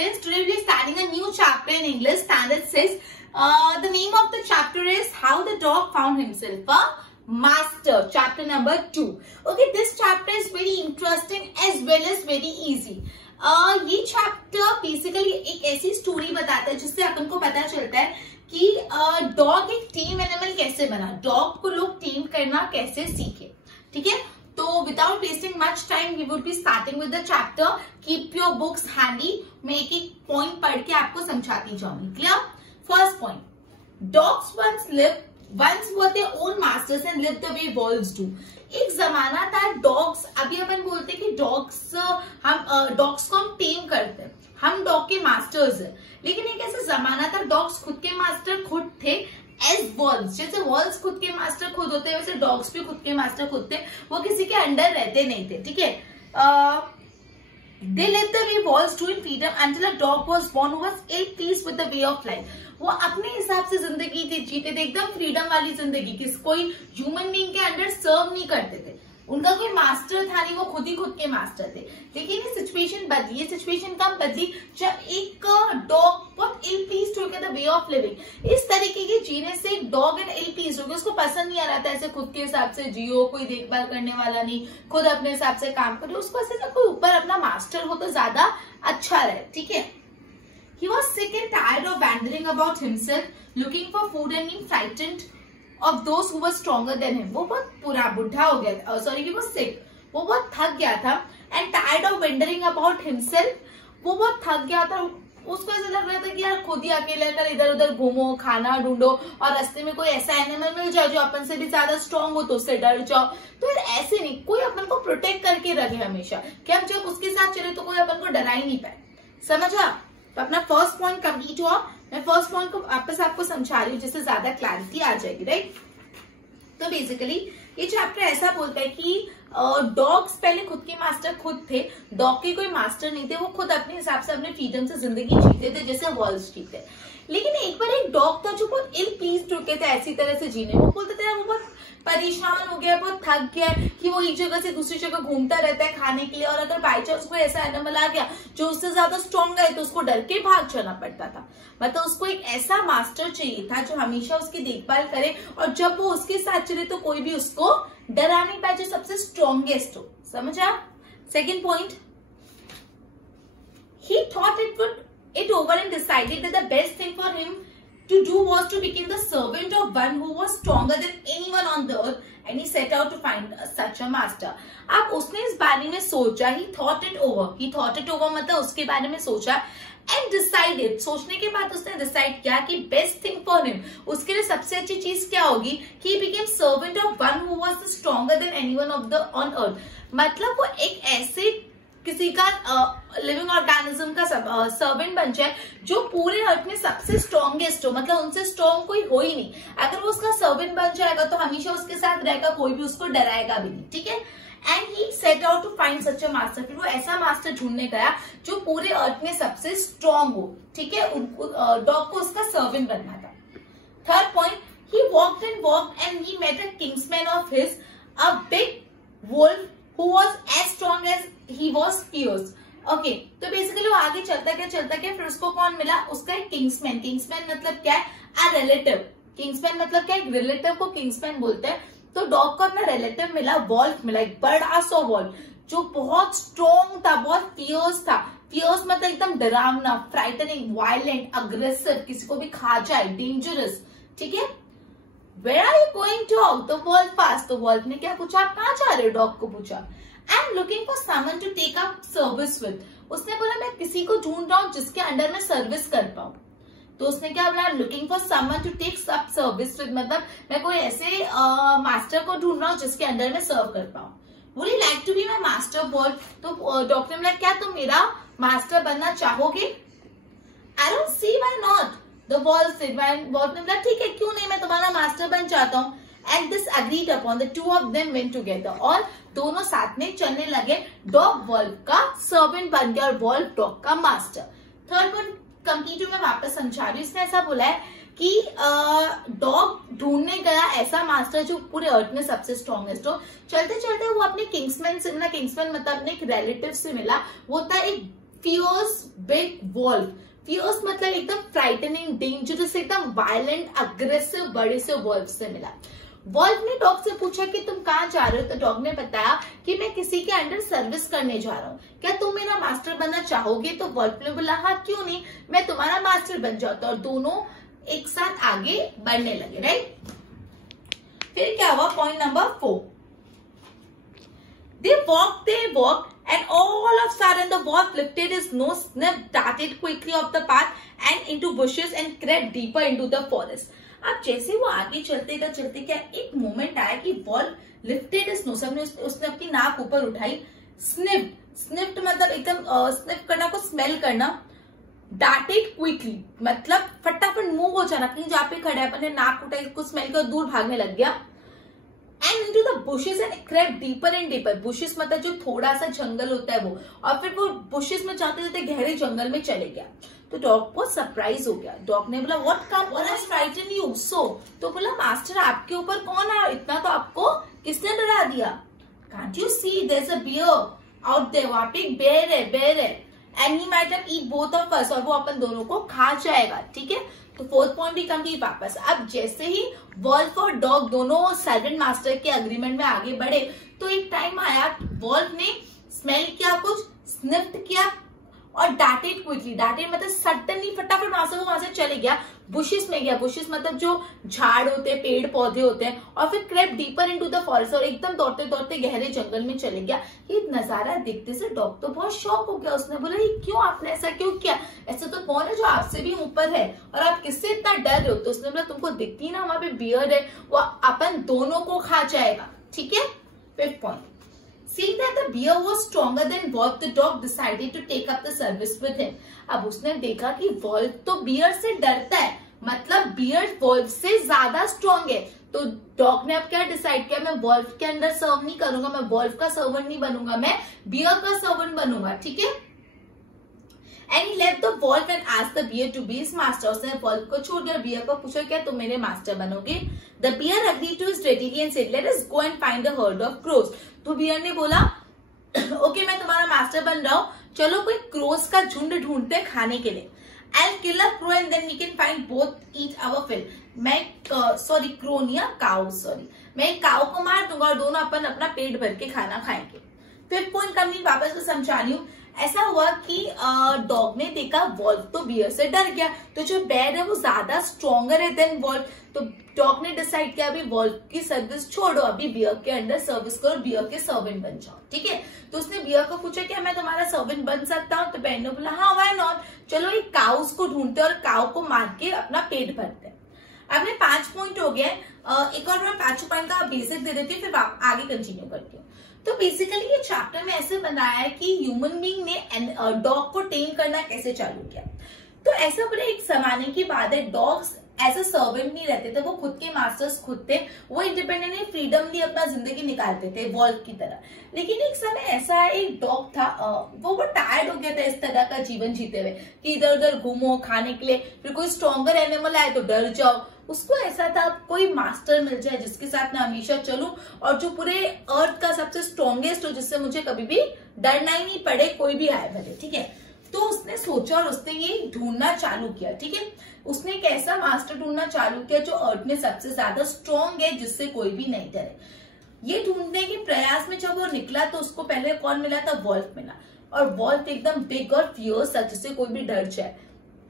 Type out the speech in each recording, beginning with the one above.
students, today we are starting a new chapter in English, standard 6. The name of the chapter is How the Dog Found Himself a Master, chapter number 2. Okay, this chapter is very interesting as well as very easy. ये chapter basically एक ऐसी story बताता है जिससे अपन को पता चलता है कि डॉग एक टीम एनिमल कैसे बना, डॉग को लोग टीम करना कैसे सीखे. ठीक है, तो without wasting much time we would be starting with the chapter. Keep your books handy. मैं एक एक पॉइंट पढ़ के आपको समझाती जाऊंगी. Clear? First point, dogs once were their own masters and lived the way wolves do. एक जमाना था डॉग्स, अभी अपन बोलते हैं कि डॉग्स को हम टेम करते हैं, हम डॉग के मास्टर्स हैं. लेकिन एक ऐसा जमाना था डॉग्स खुद के मास्टर खुद थे एज वॉल्स. जैसे वॉल्स खुद के मास्टर खुद होते हैं वैसे डॉग्स भी खुद के मास्टर खुद थे, वो किसी के अंडर रहते नहीं थे. ठीक है, they lived the way wolves do in freedom until a dog was born who was ill pleased with the way of life. वो अपने हिसाब से जिंदगी जीते थे, एकदम फ्रीडम वाली जिंदगी. कोई ह्यूमन बीइंग के अंडर सर्व नहीं करते थे, उनका कोई मास्टर था नहीं, वो खुद ही खुद के मास्टर थे. लेकिन ये सिचुएशन बदली. ये सिचुएशन कब बदली? जब एक डॉग बहुत इल प्लीज्ड हो गया था वे ऑफ लिविंग. इस तरीके के जीने से एक डॉग एंड इल प्लीज्ड हो गया, उसको पसंद नहीं आ रहा था ऐसे खुद के हिसाब से जियो, कोई देखभाल करने वाला नहीं, खुद अपने हिसाब से काम करे. उसको ऐसे ना कोई ऊपर अपना मास्टर हो तो ज्यादा अच्छा रहे. ठीक है, he was sick and tired of wandering about himself, looking for food and being frightened of those who were stronger than him. वो बहुत पूरा बुढ़ा हो गया था. Sorry, he was sick. वो बहुत थक गया था. and tired of wandering about himself, वो बहुत थक गया था. उसको ऐसा लग रहा था कि यार खुद ही अकेले कर इधर उधर घूमो, खाना ढूंढो और रास्ते में कोई ऐसा एनिमल मिल जाए जो अपन से भी ज्यादा स्ट्रांग हो तो उससे डर जाओ. तो यार ऐसे नहीं, कोई अपन को प्रोटेक्ट करके रखे हमेशा, कि हम जब उसके साथ चले तो कोई अपन को डरा ही नहीं पाए. समझा? तो अपना फर्स्ट पॉइंट कंप्लीट हुआ. मैं फर्स्ट पॉइंट को वापस आपको समझा रही हूँ जिससे ज्यादा क्लैरिटी आ जाएगी. राइट? तो बेसिकली ये चैप्टर ऐसा बोलता है कि डॉग्स पहले खुद के मास्टर खुद थे, डॉग के कोई मास्टर नहीं थे, वो खुद अपने हिसाब से अपने फ्रीडम से जिंदगी जीते थे जैसे वॉल्स जीते. लेकिन एक बार एक डॉग था जो बहुत इल प्लीज्ड हो गया था ऐसी तरह से जीने. वो बोलते थे वो बहुत परेशान हो गया, बहुत थक गया कि वो एक जगह से दूसरी जगह घूमता रहता है खाने के लिए, और अगर बाई चांस कोई ऐसा एनिमल आ गया जो उससे ज्यादा स्ट्रॉन्ग है तो उसको डर के भाग जाना पड़ता था. मतलब उसको एक ऐसा मास्टर चाहिए था जो हमेशा उसकी देखभाल करे, और जब वो उसके साथ चले तो कोई भी उसको डरा नहीं पाए, जो सबसे स्ट्रॉन्गेस्ट हो. समझा? Second point, he thought it over and decided that the best thing for him to do was to become the servant of one who was stronger than anyone on the earth, and he set out to find such a master. अब उसने इस बारे में सोचा, he thought it over मतलब उसके बारे में सोचा, and decided, सोचने के बाद उसने डिसाइड किया कि बेस्ट थिंग फॉर हिम, उसके लिए सबसे अच्छी चीज क्या होगी, he became servant of one who was the stronger than anyone on earth. मतलब वो एक ऐसे किसी का लिविंग ऑर्गेनिज्म का सर्वेंट बन जाए जो पूरे अर्थ में सबसे स्ट्रॉन्गेस्ट हो, मतलब उनसे स्ट्रॉन्ग कोई हो ही नहीं. अगर वो उसका सर्वेंट बन जाएगा तो हमेशा उसके साथ रहेगा, कोई भी उसको डराएगा भी नहीं. ठीक है, and he set out to find such a master. फिर वो ऐसा मास्टर ढूंढने गया जो पूरे अर्थ में सबसे स्ट्रॉन्ग हो. ठीक है, डॉग को उसका सर्वेंट बनना था. Third point, he walked and he met a kingsman of his, a big wolf who was as strong as he was fierce. Okay, तो बेसिकली वो आगे चलता क्या फिर उसको कौन मिला? उसका एक किंग्समैन. किंग्समैन मतलब क्या है? अ रिलेटिव. किंग्समैन मतलब क्या? एक रिलेटिव को किंग्समैन बोलते हैं. तो डॉग को अपना रिलेटिव मिला, वॉल्फ मिला, एक बड़ा सा वॉल्फ जो बहुत स्ट्रॉन्ग था, बहुत फियर्स था. फियर्स मतलब एकदम डरावना, फ्राइटनिंग, वायलेंट, अग्रेसिव, किसी को भी खा जाए, डेंजरस. ठीक है, Where are you going to? The wolf asked. तो wolf ने क्या पूछा? आप कहाँ जा रहे हो? डॉग को पूछा. I am looking for someone to take up service with. उसने बोला मैं किसी को ढूंढ रहा हूँ जिसके अंडर में सर्विस कर पाऊँ. तो उसने क्या बोला? Looking for someone to take up service with, मतलब मैं कोई ऐसे मास्टर को ढूंढ रहा हूँ जिसके अंडर में सर्व कर पाऊँ. Would you like to be my master, wolf? तो डॉक्टर ने बोला क्या तुम मेरा मास्टर बनना चाहोगे? I don't see why not. The wolf said, wolf ने बोला ठीक है क्यों नहीं, मैं तुम्हारा मास्टर बन जाता हूँ. And this agreed upon. The two of them went together. और दोनों साथ में चलने लगे. डॉग वॉल्फ का सर्वेंट बन गया और वॉल्फ डॉग का मास्टर. थर्ड पॉइंट कंप्लीट मैं वापस समझा रही हूँ. इसने ऐसा बोला है कि डॉग ढूंढने गया ऐसा मास्टर जो पूरे अर्थ में सबसे स्ट्रॉन्गेस्ट हो. चलते चलते वो अपने किंग्समैन से मिला. किंग्समैन मतलब अपने एक रिलेटिव से मिला. वो था एक फियर्स बिग वॉल्फ। फियर्स मतलब एकदम फ्राइटनिंग, डेंजरस, एकदम वायलेंट, अग्रेसिव बड़े से वॉल्फ से मिला। वॉल्फ ने डॉग से पूछा कि तुम कहाँ जा रहे हो, तो डॉग ने बताया कि मैं किसी के अंडर सर्विस करने जा रहा हूँ, क्या तुम मेरा मास्टर बनना चाहोगे? तो वॉल्फ ने बोला हाँ क्यों नहीं, मैं तुम्हारा मास्टर बन जाता। और दोनों एक साथ आगे बढ़ने लगे, राइट। फिर क्या हुआ, point number 4, they walked and all of a sudden the wolf lifted his nose, sniffed, darted quickly off the path and into bushes and crept deeper into the forest। अब जैसे वो आगे चलते क्या एक मोमेंट आया कि वॉल्फ लिफ्टेड हिज नोज, उसने अपनी नाक ऊपर उठाई, स्निफ्ड मतलब एकदम स्निफ करना को स्मेल करना, डार्टेड क्विकली मतलब फटाफट मूव हो जाना, कहीं जहाँ पे खड़ा है अपने नाक उठाई, कुछ स्मेल कर दूर भागने लग गया। And into the bushes and crepe deeper and deeper. Bushes मतलब जो थोड़ा सा जंगल होता है वो, और फिर वो बुशेस में जाते जाते गहरे जंगल में चले गया। तो डॉग को सरप्राइज हो गया। डॉग ने बोला what come what has frighten you so, तो बोला मास्टर आपके ऊपर कौन आया, इतना तो आपको किसने डरा दिया? Can't you see there is a bear out there, वहां पे एक बेर है and he might have eat both of us, और वो अपन दोनों को खा जाएगा, ठीक है। तो फोर्थ पॉइंट भी कंप्लीट वापस। अब जैसे ही वॉल्फ और डॉग दोनों सर्वेंट मास्टर के अग्रीमेंट में आगे बढ़े, तो एक टाइम आया वॉल्फ ने स्मेल किया, कुछ स्निफ्ट किया और डार्टेड क्विकली, डार्टेड मतलब सडनली फटाफट वहां से चले गया, बुशेस में गया, बुशेस मतलब जो झाड़ होते हैं, पेड़ पौधे होते हैं, और फिर crepe deeper into the forest, और एकदम दौड़ते दौड़ते गहरे जंगल में चले गया। ये नजारा देखते से डॉग तो बहुत शॉक हो गया। उसने बोला ये क्यों, आपने ऐसा क्यों किया? ऐसा तो कौन है जो आपसे भी ऊपर है और आप किससे इतना डर रहे हो? तो उसने बोला तुमको दिखती ना वहां पे बियर है, वो अपन दोनों को खा जाएगा, ठीक है। Fifth point, seeing that the bear was stronger than wolf, the dog decided to take up the service with him। अब उसने देखा कि वॉल्फ तो बियर से डरता है, मतलब बियर वॉल्फ से ज्यादा स्ट्रॉन्ग है। तो डॉग ने अब क्या डिसाइड किया, मैं वॉल्फ के अंदर सर्व नहीं करूंगा, मैं वॉल्फ का सर्वेंट नहीं बनूंगा, मैं बियर का सर्वेंट बनूंगा, ठीक है। And he left the wolf and asked the bear to be his master. उसने वॉल्फ को छोड़ दिया, बियर को पूछा क्या तुम मेरे मास्टर बनोगे? The bear agreed to his readily and said let us go and find the herd of crows. तो बियर ने बोला ओके मैं तुम्हारा मास्टर बन रहा हूँ, चलो कोई क्रोस का झुंड ढूंढते हैं खाने के लिए। And kill a crow and then we can find both eat our fill. मैं क्रो नहीं, काउ सॉरी, मैं एक काउ को मार दूंगा और दोनों अपन अपना पेट भर के खाना खाएंगे। फिफ्थ पॉइंट कंप्लीट, वापस से समझा रही हूँ। ऐसा हुआ कि डॉग ने देखा वॉल्फ तो बियर से डर गया, तो जो बेर है वो ज्यादा स्ट्रॉन्गर है देन वॉल्फ। तो डॉग ने डिसाइड किया अभी वॉल्फ की सर्विस छोड़ो, अभी बियर के अंडर सर्विस करो, बियर के सर्वेंट बन जाओ, ठीक है। तो उसने बियर को पूछा क्या मैं तुम्हारा सर्वेंट बन सकता हूँ? तो बेर ने बोला हाँ व्हाई नॉट, चलो एक काउस को ढूंढते और काउ को मार के अपना पेट भरते हैं। अब 5 पॉइंट हो गए, एक और मैं 5 पॉइंट का बेसिक दे देती हूँ, फिर आगे कंटिन्यू करती हूँ। तो बेसिकली ये चैप्टर में ऐसे बनाया है कि ह्यूमन बीइंग ने डॉग को टेम करना कैसे चालू किया। तो ऐसा बड़े एक जमाने की बात है, डॉग्स एज अ सर्वेंट नहीं रहते थे, वो खुद के मास्टर्स खुद थे, वो इंडिपेंडेंटली फ्रीडमली अपना जिंदगी निकालते थे वॉल्फ की तरह। लेकिन एक समय ऐसा एक डॉग था, वो टायर्ड हो गया था इस तरह का जीवन जीते हुए कि इधर उधर घूमो खाने के लिए, फिर कोई स्ट्रॉन्गर एनिमल आए तो डर जाओ। उसको ऐसा था कोई मास्टर मिल जाए जिसके साथ मैं हमेशा चलूं और जो पूरे अर्थ का सबसे स्ट्रॉन्गेस्ट हो, जिससे मुझे कभी भी डरना ही नहीं पड़े, कोई भी आए भले, ठीक है। तो उसने सोचा और उसने ये ढूंढना चालू किया, ठीक है। उसने एक ऐसा मास्टर ढूंढना चालू किया जो अर्थ में सबसे ज्यादा स्ट्रॉन्ग है, जिससे कोई भी नहीं डरे। ये ढूंढने के प्रयास में जब वो निकला तो उसको पहले कौन मिला था? वॉल्फ मिला। और वॉल्फ एकदम बिग और फियर्स था, जिससे कोई भी डर जाए।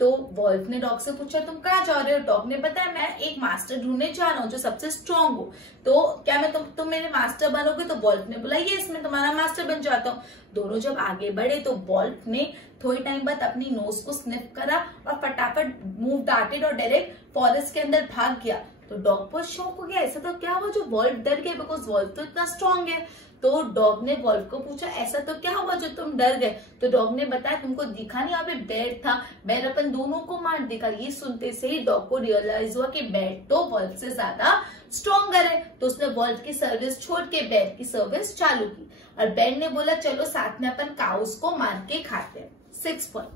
तो वॉल्फ ने डॉग से पूछा तुम कहाँ जा रहे हो? डॉग ने बताया मैं एक मास्टर ढूंढने जा रहा हूँ जो सबसे स्ट्रॉन्ग हो, तो क्या मैं तुम मेरे मास्टर बनोगे? तो वॉल्फ ने बोला यस मैं तुम्हारा मास्टर बन जाता हूँ। दोनों जब आगे बढ़े तो वॉल्फ ने थोड़ी टाइम बाद अपनी नोज को स्निफ करा और फटाफट मूव डार्टेड और डायरेक्ट फॉरेस्ट के अंदर भाग गया। तो डॉग बहुत शॉक हो गया, ऐसा तो क्या हुआ जो वॉल्फ डर गया, बिकॉज वॉल्फ तो इतना स्ट्रॉन्ग है। तो डॉग ने वॉल्फ को पूछा ऐसा तो क्या हुआ जो तुम डर गए? तो डॉग ने बताया तुमको दिखा नहीं यहाँ पे बेर था, बेर अपन दोनों को मार देगा। ये सुनते से ही डॉग को रियलाइज हुआ कि बेर तो वॉल्फ से ज्यादा स्ट्रॉन्गर है। तो उसने वॉल्फ की सर्विस छोड़ के बेर की सर्विस चालू की और बेर ने बोला चलो साथ में अपन काउस को मार के खाते हैं। 6 point,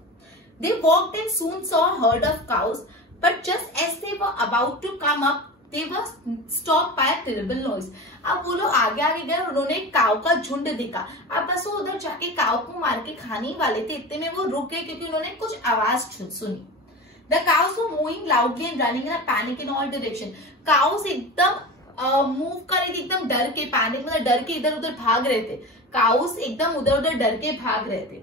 they walked and soon saw a herd of cows, but just as they were about to come up, they were stopped by a terrible noise. अब वो लोग आगे आगे गए, उन्होंने एक काऊ का झुंड देखा। अब बस वो उधर जाके काऊ को मार के खाने वाले थे, इतने में वो रुक गए क्योंकि उन्होंने कुछ आवाज सुनी। The cows were moving loudly and running in a panic in all direction. Cows एकदम मूव कर रही थी, एकदम डर के, पैनिक मतलब डर के इधर उधर भाग रहे थे। काउस एकदम उधर उधर डर के भाग रहे थे।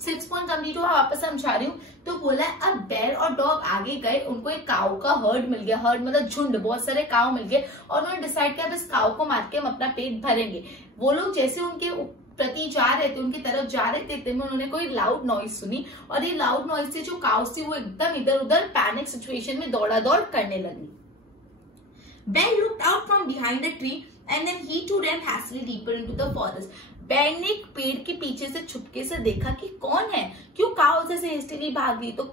6 पॉइंट कंप्लीट हुआ, वापस समझा रही हूँ। तो बोला अब बेर और डॉग आगे गए, उनको एक काऊ का हर्ड मिल गया, हर्ड मतलब झुंड, बहुत सारे काऊ मिल गए और उन्होंने डिसाइड किया इस काऊ को मार के हम अपना पेट भरेंगे। वो लोग जैसे उनके प्रति जा रहे थे, उनकी तरफ जा रहे थे, इतने में उन्होंने कोई लाउड नॉइज सुनी और ये लाउड नॉइज से जो काउस थी वो एकदम इधर उधर पैनिक सिचुएशन में दौड़ा दौड़ करने लगी। Bear looked out from behind the tree and then he too ran hastily deeper into the forest. बेर ने एक पेड़ के पीछे से छुपके से देखा कि कौन है, क्यों काऊ से हेस्टिली भाग गई। तो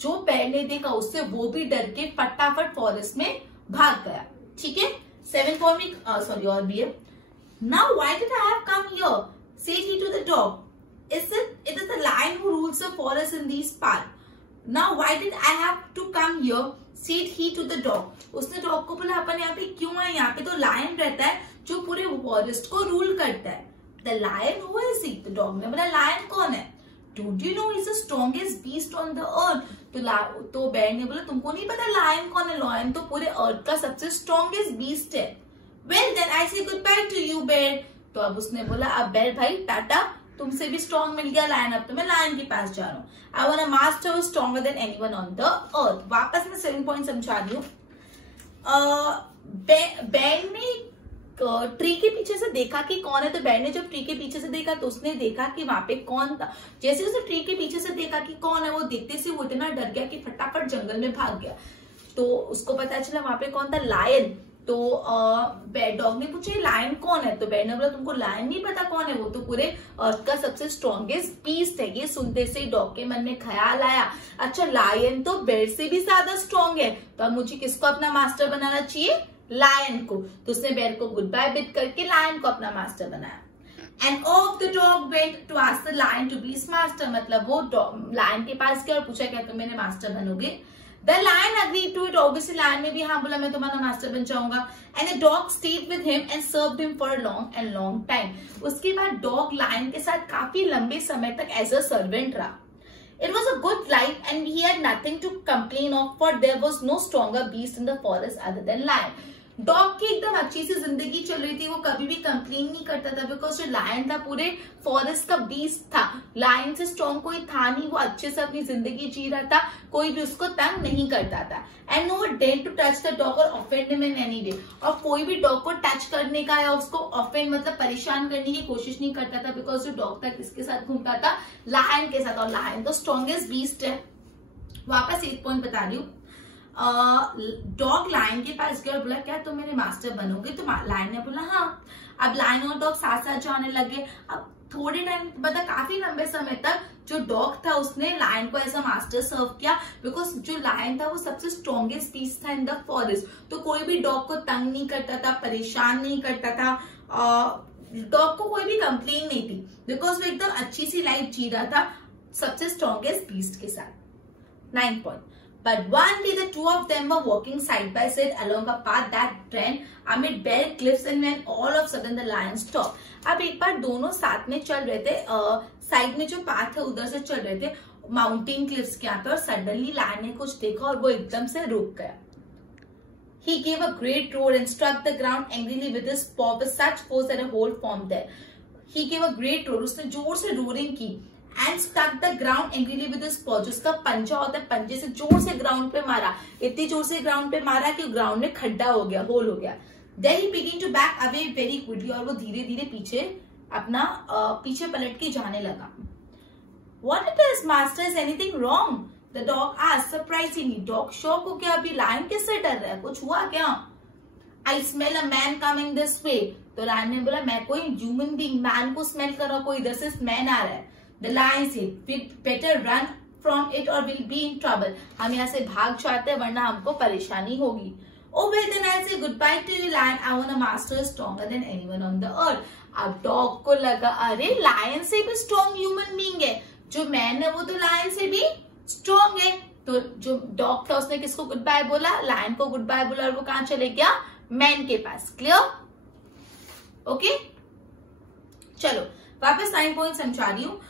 जो बेर ने देखा उससे वो भी डर के फटाफट फॉरेस्ट में भाग गया। ठीक है, 7 पॉइंट में सॉरी और भी है। Now why did I have come here? Said he to the dog. It is the lion who rules the forest in these parts. Now why did I have to come here? Said he to the dog. उसने dog को बोला अपन यहाँ पे क्यों है, यहाँ पे तो लायन रहता है जो पूरे फॉरेस्ट को रूल करता है। The lion, who is he? तो डॉग ने बोला लायन कौन है? Don't you know he's the strongest beast on the earth? तो बेर ने बोला तुमको नहीं पता लायन कौन है? लायन तो पूरे अर्थ का सबसे स्ट्रॉन्गेस्ट बीस्ट है। Well then I say goodbye to you, bear. तो अब उसने बोला अब बेर भाई टाटा, तुमसे भी स्ट्रॉन्ग मिल गया लायन, अब तो मैं लायन के पास जा रहा हूँ। I want a master who is stronger than anyone on the earth. वापस मैं 7 पॉइंट समझा रही हूँ। बेर ने ट्री के पीछे से देखा कि कौन है। तो बेर ने जब ट्री के पीछे से देखा तो उसने देखा कि वहां पे कौन था। जैसे उसने ट्री के पीछे से देखा कि कौन है, वो देखते से वो इतना डर गया कि फटाफट जंगल में भाग गया। तो उसको पता चला वहां पे कौन था, लायन। तो डॉग ने पूछा लायन कौन है? तो बेर ने बोला तुमको लायन नहीं पता कौन है, वो तो पूरे अर्थ का सबसे स्ट्रॉन्गेस्ट बीस्ट है। ये सुनते से डॉग के मन में ख्याल आया, अच्छा लायन तो बेर से भी ज्यादा स्ट्रॉन्ग है, तो अब मुझे किसको अपना मास्टर बनाना चाहिए? लायन को। तो उसने बेर को गुड बाय बिट करके लायन को अपना मास्टर बनाया। And off the dog went to ask the lion to be his master. मतलब वो लायन के पास गया और पूछा क्या तुम मेरे मास्टर बनोगे? The lion agreed to it. Obviously lion ने भी हाँ बोला मैं तुम्हारा मास्टर बन जाऊंगा। And the dog stayed with him and served him for a long time. उसके बाद डॉग लायन के साथ काफी लंबे समय तक एज अ सर्वेंट रहा। It was a good life and he had nothing to complain of, for there was no stronger beast in the forest other than lion. Dog की एकदम अच्छी सी जिंदगी चल रही थी, वो कभी भी कंप्लेन नहीं करता था बिकॉज जो लायन था पूरे फॉरेस्ट का बीस्ट था। लायन से स्ट्रॉन्ग कोई था नहीं, वो अच्छे से अपनी जिंदगी जी रहा था, कोई भी उसको तंग नहीं करता था। And no dare to touch the dog or offend him in any way. और कोई भी डॉग को टच करने का या उसको ऑफेंड मतलब परेशान करने की कोशिश नहीं करता था बिकॉज जो डॉग था किसके साथ घूमता था? लायन के साथ। और लायन तो स्ट्रॉन्गेस्ट बीस्ट है। वापस 1 पॉइंट बता रही हूँ। डॉग लायन के पास गया और बोला क्या तुम मेरे मास्टर बनोगे? तो लायन ने बोला हाँ। अब लायन और डॉग साथ साथ जाने लगे। अब थोड़े टाइम मतलब काफी लंबे समय तक जो डॉग था उसने लायन को एज अ मास्टर सर्व किया बिकॉज जो लायन था वो सबसे स्ट्रॉन्गेस्ट पीस था इन द फॉरेस्ट। तो कोई भी डॉग को तंग नहीं करता था, परेशान नहीं करता था। डॉग को कोई भी कंप्लेन नहीं थी बिकॉज वो एकदम अच्छी सी लाइफ जी रहा था सबसे स्ट्रॉन्गेस्ट बीस्ट के साथ। 9 point. But one day the two of them were walking side by side along a path that ran amid bare cliffs and when all of a sudden the lion stopped. अब एक बार दोनों साथ में चल रहे थे, साइड में जो पाथ है उधर से चल रहे थे माउंटेन क्लिफ्स के यहाँ पे, और सडनली लायन ने कुछ देखा और वो एकदम से रुक गया। He gave a great roar and struck the ground angrily with his paw with such force that a hole formed there. He gave a great roar. उसने जोर से रोरिंग की and struck the ground angrily with his paw. जिसका पंजा होता है, पंजे से जोर से ग्राउंड पे मारा, इतनी जोर से ग्राउंड पे मारा कि ग्राउंड में खड्डा हो गया, होल हो गया। Then he began to back away very quickly. और वो धीरे धीरे पीछे अपना पीछे पलट के जाने लगा। What it is, master? Is anything wrong? The dog asked surprisingly. Dog shock हो गया, अभी लायन किससे डर रहा है, कुछ हुआ क्या? I smell a man coming this way. तो लायन ने बोला मैं कोई ह्यूमन बीइंग मैन को स्मेल कर रहा हूँ, कोई इधर से मैन आ रहा है। The lion said, "We better run from it or we'll be in trouble." हम यहाँ से भाग जाते हैं वरना हमको परेशानी होगी। Oh well, then I'll say goodbye to you, lion. I want a master stronger than anyone on the earth. अब डॉग को लगा अरे लायन से भी स्ट्रॉन्ग ह्यूमन बीइंग है, जो मैन है वो तो लायन से भी स्ट्रॉन्ग है, तो जो डॉग था उसने किसको गुड बाय बोला, लायन को गुड बाय बोला, और वो कहां चले गया, मैन के पास। क्लियर? ओके, चलो वापस 9 पॉइंट समझा रही हूँ।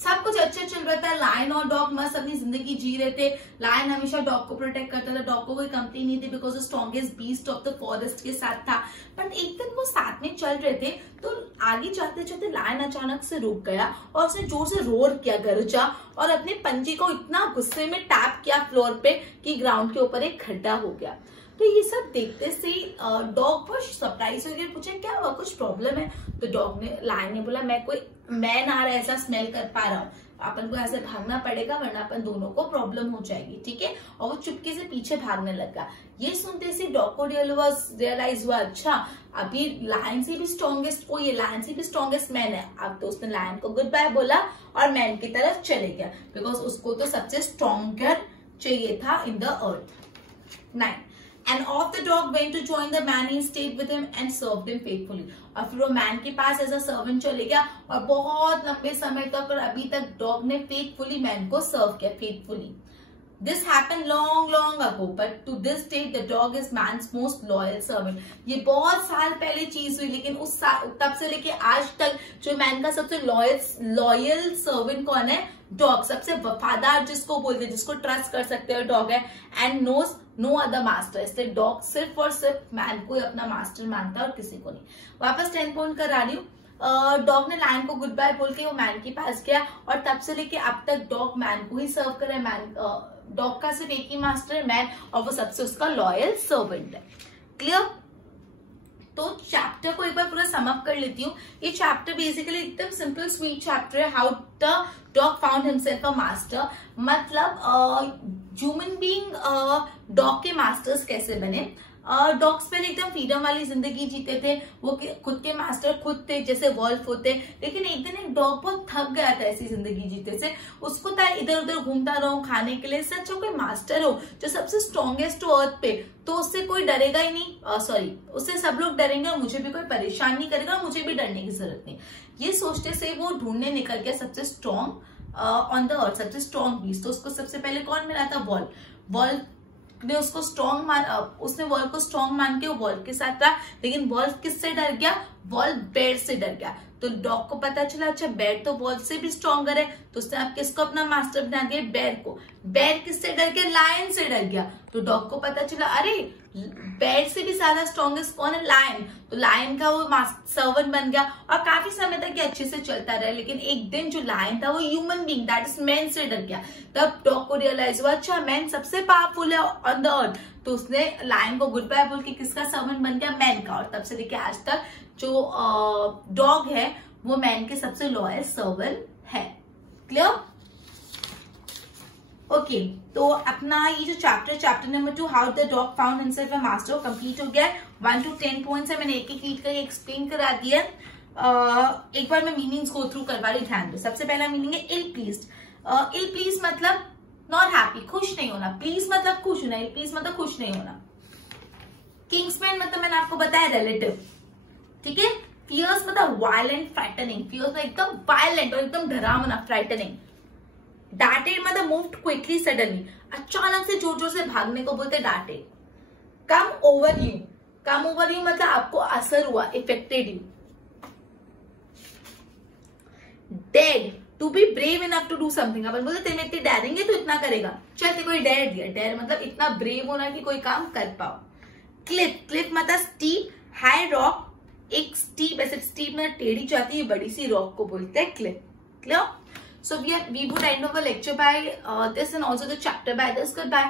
सब कुछ अच्छा चल रहा था, लायन और डॉग मस्त अपनी जिंदगी जी रहे थे। लायन हमेशा डॉग को प्रोटेक्ट करता था, डॉग को कोई कंपनी नहीं थी because strongest beast of the forest के साथ था। बट एक दिन वो साथ में चल रहे थे तो आगे जाते जाते लायन अचानक से रुक गया और उसने जोर से रोर किया, गरजा, और अपने पंजे को इतना गुस्से में टैप किया फ्लोर पे कि ग्राउंड के ऊपर एक खड्डा हो गया। तो ये सब देखते से डॉग बहुत सरप्राइज हो गया, पूछा क्या हुआ, कुछ प्रॉब्लम है? तो डॉग ने, लायन ने बोला मैं ना रहा ऐसा स्मेल कर पा रहा हूँ, अपन को ऐसे भागना पड़ेगा वरना अपन दोनों को प्रॉब्लम हो जाएगी, ठीक है? और वो चुपके से पीछे भागने लगा। ये सुनते से डॉग को रियलाइज हुआ, अच्छा अभी लायन से भी स्ट्रॉन्गेस्ट कोई है, लायन से भी स्ट्रॉन्गेस्ट मैन है। अब तो उसने लायन को गुड बाय बोला और मैन की तरफ चले गया बिकॉज उसको तो सबसे स्ट्रॉन्गर चाहिए था in the earth. 9 And off the dog went to join the man. He stayed with him and served him faithfully. और फिर वो मैन के पास एज अ सर्वेंट चले गया और बहुत लंबे समय तक और अभी तक डॉग ने फेथफुली मैन को सर्व किया, faithfully. This happened long ago, but to this day the dog is man's most loyal servant. ये बहुत साल पहले चीज हुई, लेकिन उस तब से लेके आज तक जो मैन का सबसे लॉयल सर्वेंट कौन है? डॉग। सबसे वफादार जिसको बोलते हैं, जिसको ट्रस्ट कर सकते हो, डॉग है। And knows no other master, इसलिए डॉग सिर्फ और सिर्फ मैन को ही अपना मास्टर मानता है और किसी को नहीं। वापस 10 पॉइंट करा रही हूँ। डॉग ने लायन को गुड बाय बोल के वो मैन के पास गया और तब से लेके अब तक डॉग मैन को ही सर्व करे। मैन डॉग का सिर्फ एक ही मास्टर है, मैन, और वो सबसे उसका लॉयल सर्वेंट है। क्लियर? तो चैप्टर को एक बार पूरा समअप कर लेती हूँ। ये चैप्टर बेसिकली एकदम सिंपल स्वीट चैप्टर है, how the dog found himself a master. मतलब ह्यूमन बीइंग डॉग के मास्टर्स कैसे बने। डॉग्स पहले एकदम फ्रीडम वाली जिंदगी जीते थे, वो खुद के मास्टर खुद थे, जैसे वॉल्फ होते। लेकिन एक दिन एक डॉग बहुत थक गया था ऐसी जिंदगी जीते से, उसको था इधर उधर घूमता रहो खाने के लिए, सच कोई मास्टर हो जो सबसे स्ट्रॉन्गेस्ट हो अर्थ पे, तो उससे कोई डरेगा ही नहीं, उससे सब लोग डरेंगे और मुझे भी कोई परेशान नहीं करेगा और मुझे भी डरने की जरूरत नहीं। ये सोचते से वो ढूंढने निकल गया सबसे स्ट्रॉन्ग ऑन द अर्थ, सबसे स्ट्रॉन्ग बीस्ट। तो उसको सबसे पहले कौन मिला था? वॉल्फ ने उसको उसने वॉल्फ को स्ट्रॉन्ग मान के वो वॉल्फ के साथ रहा। लेकिन वॉल्फ किससे डर गया? वॉल्फ बेर से डर गया। तो डॉग को पता चला अच्छा बेर तो वॉल्फ से भी स्ट्रॉन्गर है, तो उसने अब किसको अपना मास्टर बना दिया? बेर को। बेर किससे डर गया? लायन से डर गया। तो डॉग को पता चला अरे बेर से भी ज्यादा स्ट्रॉन्गेस्ट कौन है? लायन। तो लायन का वो सर्वेंट बन गया और काफी समय तक ये अच्छे से चलता रहा। लेकिन एक दिन जो लायन था वो human being that is man से डर गया। तब डॉग को रियलाइज हुआ अच्छा मैन सबसे पावरफुल है ऑन द अर्थ। तो उसने लायन को गुड बाय बोल के किसका सर्वेंट बन गया? मैन का। और तब से लेके आज तक जो डॉग है वो मैन के सबसे लॉयल सर्वेंट है। क्लियर? ओके, तो अपना ये जो chapter number 2 how the dog found himself a master complete हो गया। 1 to 10 पॉइंट्स है, मैंने एक एक रीड करके एक्सप्लेन करा दिया। एक बार मैं मीनिंग्स गो थ्रू करवा रही, ध्यान दो। सबसे पहला मीनिंग है इल प्लीज्ड। इल प्लीज मतलब नॉट हैप्पी, खुश नहीं होना। प्लीज मतलब खुश होना, इल प्लीज मतलब खुश नहीं होना। किंग्समैन मतलब मैंने आपको बताया रिलेटिव, ठीक है। फियर्स मतलब वायलेंट, फ्राइटनिंग। फियर्स मतलब एकदम वायलेंट और एकदम डरावना, फ्राइटनिंग। डार्टेड मतलब मूव्ड क्विकली, सडनली, अचानक से जोर जोर से भागने को बोलते darted. Come over you, come over you मतलब आपको असर हुआ, इफेक्टेड यू। डेड to be brave enough to do something. अपन बोलते तेरे में इतने डेरिंग है तो इतना करेगा, चल तेरे को डेयर दिया। डेयर मतलब इतना ब्रेव होना कि कोई काम कर पाओ। क्लिफ, क्लिफ मतलब स्टीप, हाई रॉक। एक स्टीप, ऐसे स्टीप में टेढ़ी जाती है बड़ी सी रॉक को बोलते हैं Cliff. Clear? So we would end our lecture by this and also the chapter by this. Goodbye.